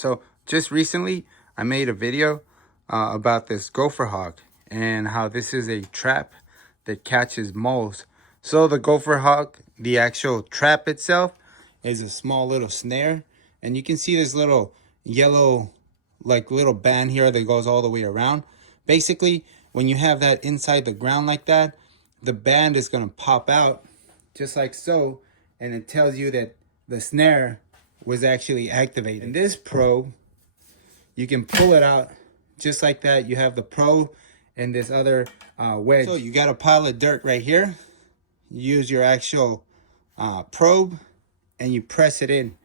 So just recently, I made a video about this Gopherhawk and how this is a trap that catches moles. So the Gopherhawk, the actual trap itself, is a small little snare. And you can see this little yellow, like little band here that goes all the way around. Basically, when you have that inside the ground like that, the band is going to pop out just like so. And it tells you that the snare was actually activated. In this probe, you can pull it out just like that. You have the probe and this other wedge. So you got a pile of dirt right here. You use your actual probe and you press it in.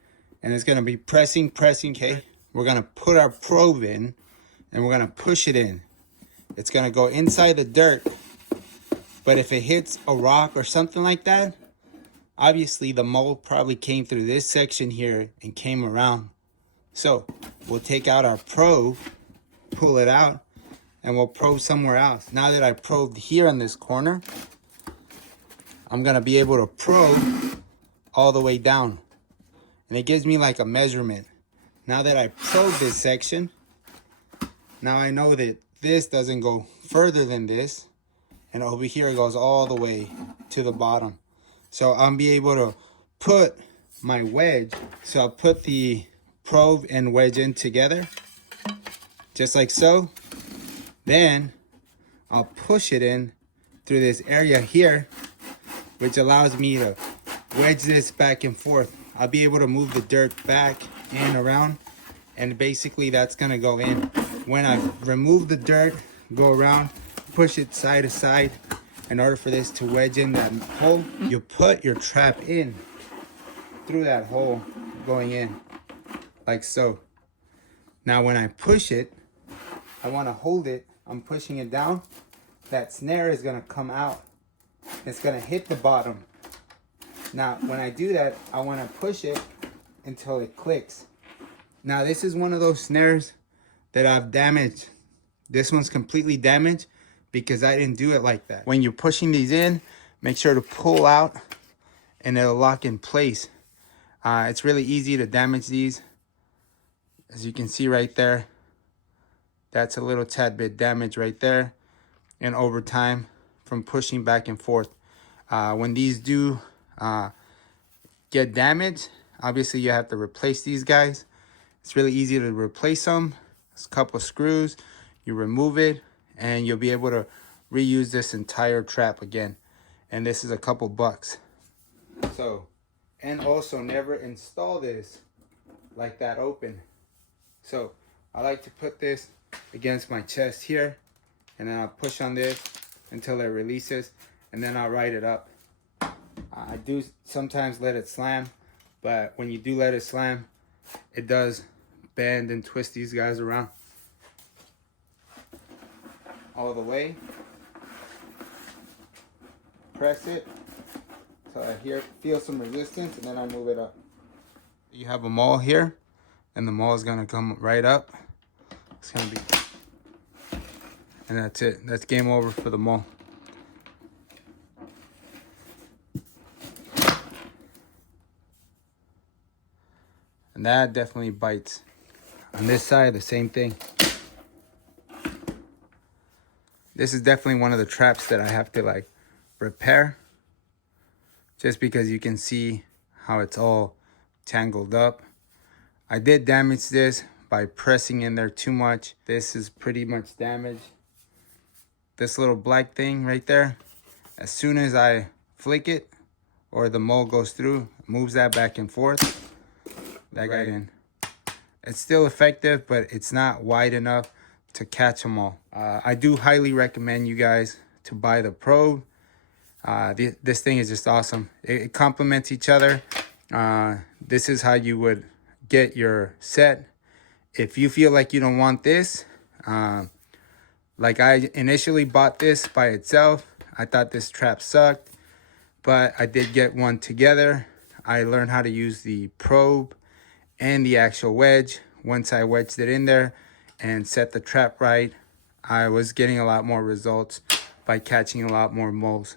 And it's going to be pressing, okay? We're going to put our probe in and we're going to push it in. It's going to go inside the dirt. But if it hits a rock or something like that, obviously the mole probably came through this section here and came around. So we'll take out our probe, pull it out, and we'll probe somewhere else. Now that I probed here in this corner, I'm going to be able to probe all the way down. And it gives me like a measurement. Now that I probed this section, now I know that this doesn't go further than this. And over here it goes all the way to the bottom. So I'll be able to put my wedge. So I'll put the probe and wedge in together, just like so. Then I'll push it in through this area here, which allows me to wedge this back and forth. I'll be able to move the dirt back and around, and basically that's gonna go in. When I remove the dirt, go around, push it side to side. In order for this to wedge in that hole, you put your trap in through that hole going in, like so. Now when I push it, I wanna hold it, I'm pushing it down, that snare is gonna come out. It's gonna hit the bottom. Now, when I do that, I wanna push it until it clicks. Now, this is one of those snares that I've damaged. This one's completely damaged because I didn't do it like that. When you're pushing these in, make sure to pull out and it'll lock in place. It's really easy to damage these. As you can see right there, that's a little tad bit damage right there. And over time, from pushing back and forth. When these do get damaged, obviously you have to replace these guys. It's really easy to replace them. It's a couple screws, you remove it, and you'll be able to reuse this entire trap again. And this is a couple bucks. So, and also never install this like that open. So I like to put this against my chest here, and then I'll push on this until it releases, and then I'll ride it up. I do sometimes let it slam, but when you do let it slam, it does bend and twist these guys around all the way. Press it till I feel some resistance, and then I move it up. You have a mole here, and the mole is gonna come right up. It's gonna be, and that's it. That's game over for the mole. And that definitely bites. On this side, the same thing. This is definitely one of the traps that I have to like repair, just because you can see how it's all tangled up. I did damage this by pressing in there too much. This is pretty much damaged. This little black thing right there, as soon as I flick it or the mole goes through, moves that back and forth. That got in. It's still effective, but it's not wide enough to catch them all. I do highly recommend you guys to buy the probe. This thing is just awesome. It complements each other. This is how you would get your set. If you feel like you don't want this, like I initially bought this by itself. I thought this trap sucked, but I did get one together. I learned how to use the probe and the actual wedge. Once I wedged it in there and set the trap right, I was getting a lot more results by catching a lot more moles.